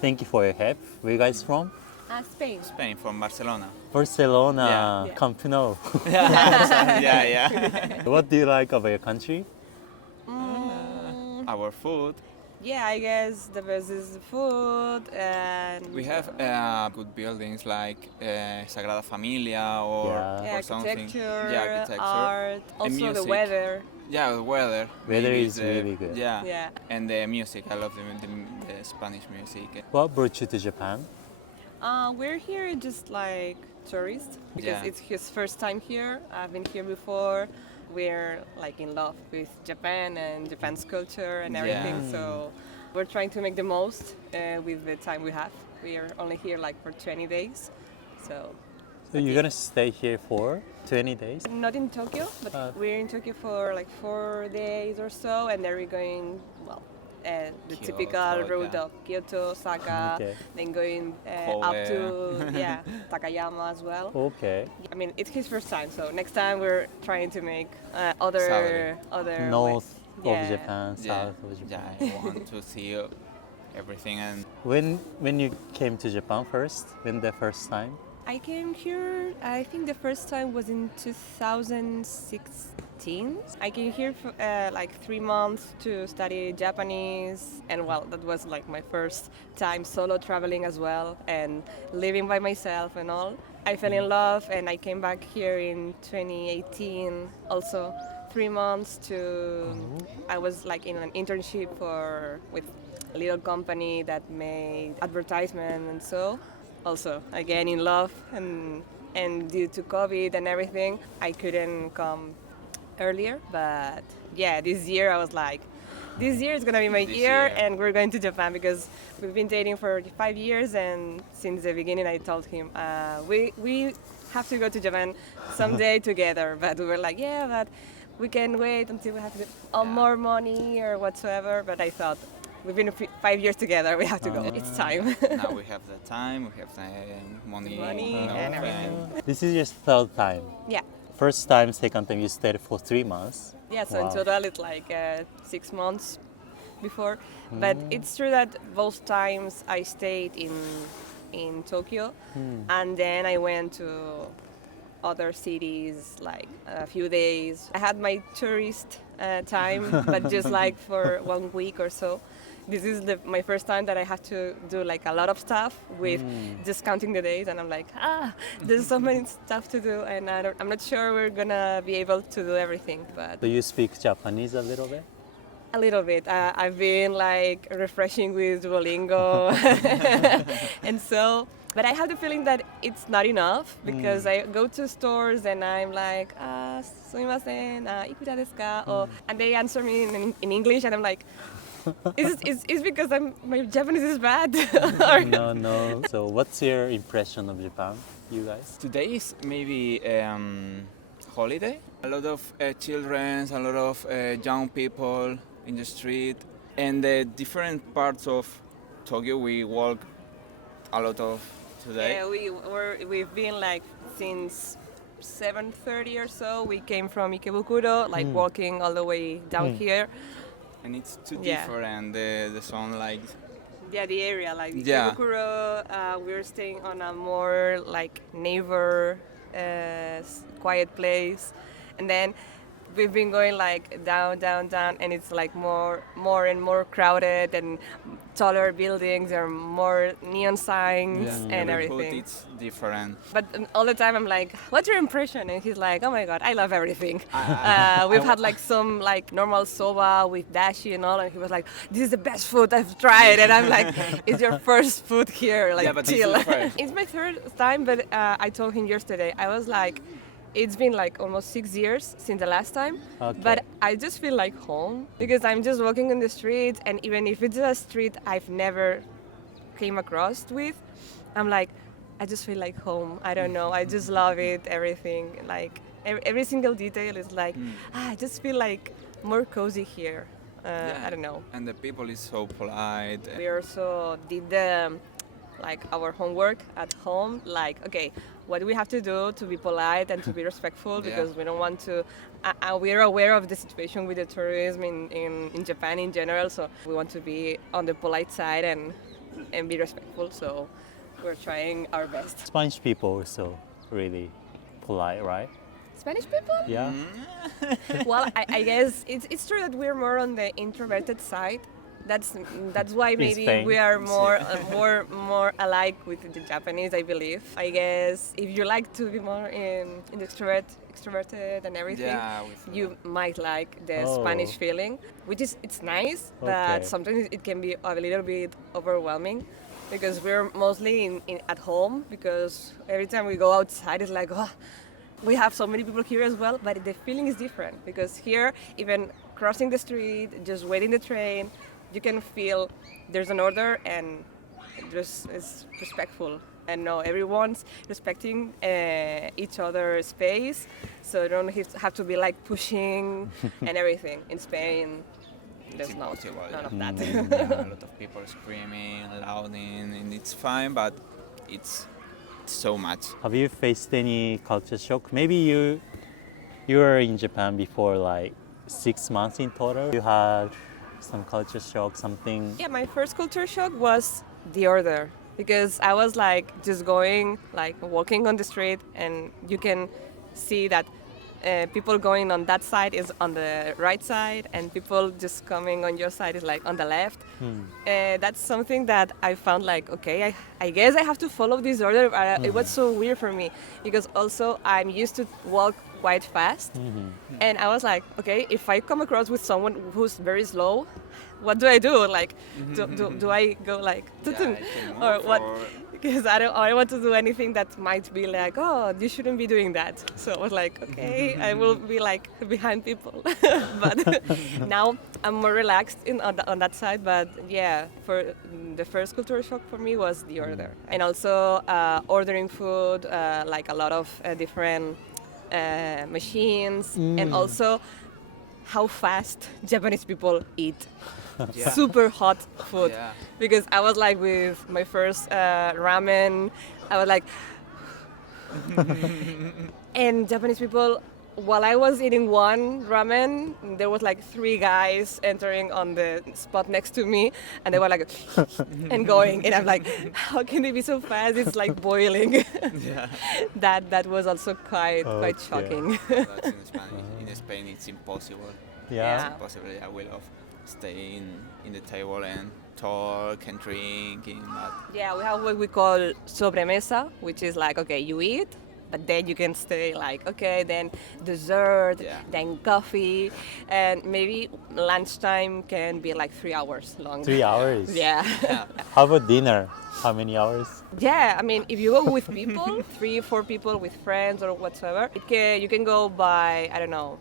Thank you for your help. Where you guys from? Spain. Spain, from Barcelona. Barcelona, Yeah. Camp Nou. yeah. What do you like about your country? Our food. Yeah, I guess the best is the food and We have good buildings like Sagrada Familia or, Yeah. or something. architecture, Yeah, architecture. art, also the music. weather. Yeah, the weather. Weather Maybe is the- really good. Yeah. Yeah. And the music. I love the Spanish music. What brought you to Japan? We're here just like tourists because Yeah. it's his first time here. I've been here before. We're like in love with Japan and Japan's culture and everything. Yeah. So we're trying to make the most with the time we have. We are only here like for 20 days. So So you're gonna stay here for 20 days? not in Tokyo, but we're in Tokyo for like 4 days or so, and then we're going, well, the Kyoto, typical route yeah. of Kyoto, Osaka, Okay. then going Kobe. up to Takayama as well. Okay. I mean, it's his first time, so next time we're trying to make other North Yeah. of Japan, Yeah. south of Yeah, Japan. I want to see everything and When you came to Japan first, when the first time? I came here, I think the first time was in 2016. I came here for like 3 months to study Japanese, and well, that was like my first time solo traveling as well and living by myself and all. I fell in love and I came back here in 2018 also 3 months to I was like in an internship with a little company that made advertisement, and so also again in love, and due to COVID and everything I couldn't come earlier, but yeah, this year I was like, this year is gonna be my This year year. and we're going to Japan because we've been dating for 5 years, and since the beginning I told him we have to go to Japan someday together, but we were like, yeah, but we can wait until we have more money or whatsoever, but I thought we've been 5 years together, we have to go, it's time. now we have the time, we have the money, Money you know, and everything. This is your third time. Yeah. First time, second time you stayed for 3 months. Yeah, so in Wow. total it's like 6 months before. But it's true that both times I stayed in Tokyo, and then I went to other cities like a few days. I had my tourist time, but just like for 1 week or so. This is my first time that I have to do like a lot of stuff with just counting the days, and I'm like, there's so many stuff to do, and I'm not sure we're gonna be able to do everything, but Do you speak Japanese a little bit? a little bit. I've been like refreshing with Duolingo, and so. But I have the feeling that it's not enough because I go to stores and I'm like, sumimasen, ikura desu ka? And they answer me in English, and I'm like, is because my Japanese is bad? Or- No. So what's your impression of Japan, you guys? Today is maybe holiday. A lot of children, a lot of young people in the street, and the different parts of Tokyo we walk a lot of today. Yeah, we've been like since 7:30 or so. We came from Ikebukuro, like walking all the way down here. And it's too Yeah. different. The sun like Yeah, the area, like Yeah. Ikebukuro, we're staying on a more like neighbor, quiet place, and then we've been going like down, and it's like more and more crowded, and taller buildings, or more neon signs and neighborhood, everything. it's different. But all the time I'm like, what's your impression? And he's like, oh my god, I love everything. We've had like some like normal soba with dashi and all, and he was like, this is the best food I've tried. And I'm like, it's your first food here, like Yeah, but this chill. is first. It's my third time, but I told him yesterday, I was like, it's been like almost 6 years since the last time, Okay. but I just feel like home because I'm just walking in the street, and even if it's a street I've never came across with, I'm like, I just feel like home. I don't know. I just love it. Everything, like every single detail is like, I just feel like more cozy here. I don't know. And the people is so polite. We also did like our homework at home. Like, okay, what do we have to do to be polite and to be respectful? Because we don't want to. We're aware of the situation with the tourism in Japan in general, so we want to be on the polite side and and be respectful. So we're trying our best. Spanish people also really polite, right? Spanish people? Yeah. Well, I guess it's true that we're more on the introverted side. That's why maybe Spain. we are more alike with the Japanese, I believe. I guess if you like to be more in the extroverted and everything, you might like the Spanish feeling, which is it's nice, but sometimes it can be a little bit overwhelming because we're mostly at home, because every time we go outside it's like, oh, we have so many people here as well, but the feeling is different because here, even crossing the street, just waiting the train, you can feel there's an order and just is respectful. And no, everyone's respecting each other's space, so you don't have to be like pushing and everything. In Spain, there's none of that. A lot of people screaming, louding, and it's fine, but it's so much. Have you faced any culture shock? Maybe you were in Japan before like 6 months in total. You had some culture shock, something. Yeah, my first culture shock was the order, because I was like just going, like walking on the street, and you can see that people going on that side is on the right side, and people just coming on your side is like on the left. That's something that I found like, okay, I guess I have to follow this order. It was so weird for me, because also I'm used to walk quite fast, and I was like, okay, if I come across with someone who's very slow, what do I do? Like, do I go like, or what? Because I don't want to do anything that might be like, oh, you shouldn't be doing that. So I was like, okay, I will be like behind people. But now I'm more relaxed on that side. But yeah, for the first cultural shock for me was the order, and also ordering food, like a lot of different machines, and also how fast Japanese people eat. Super hot food, because I was like with my first ramen, I was like and Japanese people, while I was eating one ramen, there was like 3 guys entering on the spot next to me, and they were like and going, and I'm like, how can they be so fast? It's like boiling. That was also quite shocking. That's in Spanish. In Spain, it's impossible. Yeah. It's impossible. I will stay in the table and talk and drink. Yeah, we have what we call sobremesa, which is like, okay, you eat, but then you can stay like, okay, then dessert, then coffee, and maybe lunchtime can be like 3 hours long. 3 hours? Yeah. How about dinner? How many hours? Yeah, I mean, if you go with people, 3 or 4 people with friends or whatsoever, you can go by, I don't know,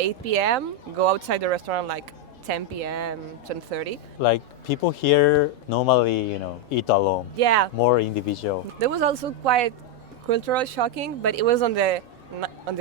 8 p.m., go outside the restaurant like 10 p.m., 10:30. Like people here normally, eat alone. Yeah. More individual. That was also quite cultural shocking, but it was on the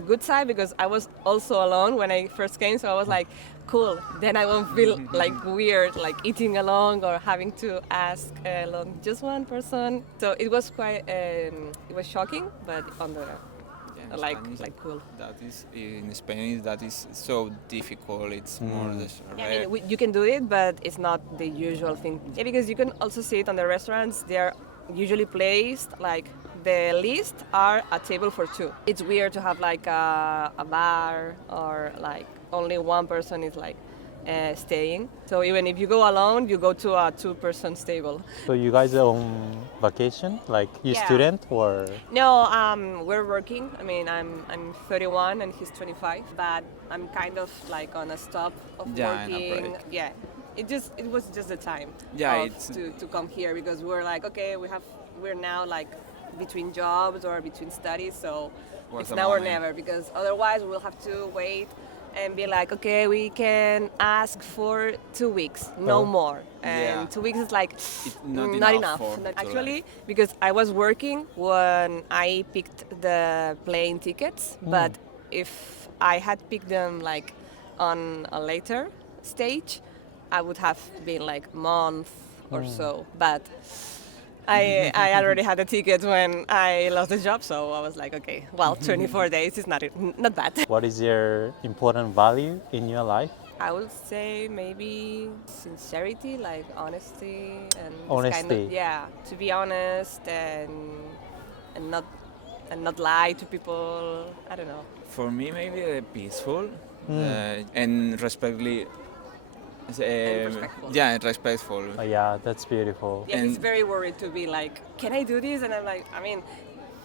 good side, because I was also alone when I first came, so I was like, cool, then I won't feel like weird, like eating alone or having to ask alone just one person. So it was quite, it was shocking, but on the like cool. That is in Spanish. That is so difficult. It's more Yeah, I mean, you can do it, but it's not the usual thing. Yeah, because you can also see it on the restaurants. They're usually placed like the list are a table for 2. It's weird to have like a bar or like only one person is like staying. So even if you go alone, you go to a 2-person table. So you guys are on vacation? Like you student or? No, we're working. I mean, I'm 31 and he's 25, but I'm kind of like on a stop of working. Yeah, it was just the time to come here, because we're like, okay, we're now like between jobs or between studies, so it's now or never, because otherwise we'll have to wait and be like, okay, we can ask for 2 weeks, no more. And 2 weeks is like not enough. Actually, because I was working when I picked the plane tickets, but if I had picked them like on a later stage, I would have been like month or so. But I already had a ticket when I lost the job, so I was like, okay, well, 24 days is not bad. What is your important value in your life? I would say maybe sincerity, like honesty and this Honesty. kind of, yeah, to be honest and not lie to people. I don't know. For me, maybe peaceful and respectfully. respectful. Yeah, respectful. Oh, yeah, that's beautiful. Yeah, he's And- very worried to be like, can I do this? And I'm like, I mean,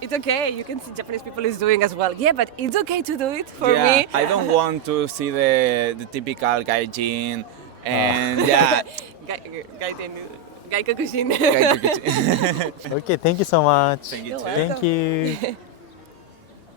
it's okay. You can see Japanese people is doing as well. Yeah, but it's okay to do it for yeah, me. I don't want to see the typical gaijin and yeah. 外国人 gaijin. Okay, thank you so much. Thank you too. Thank you.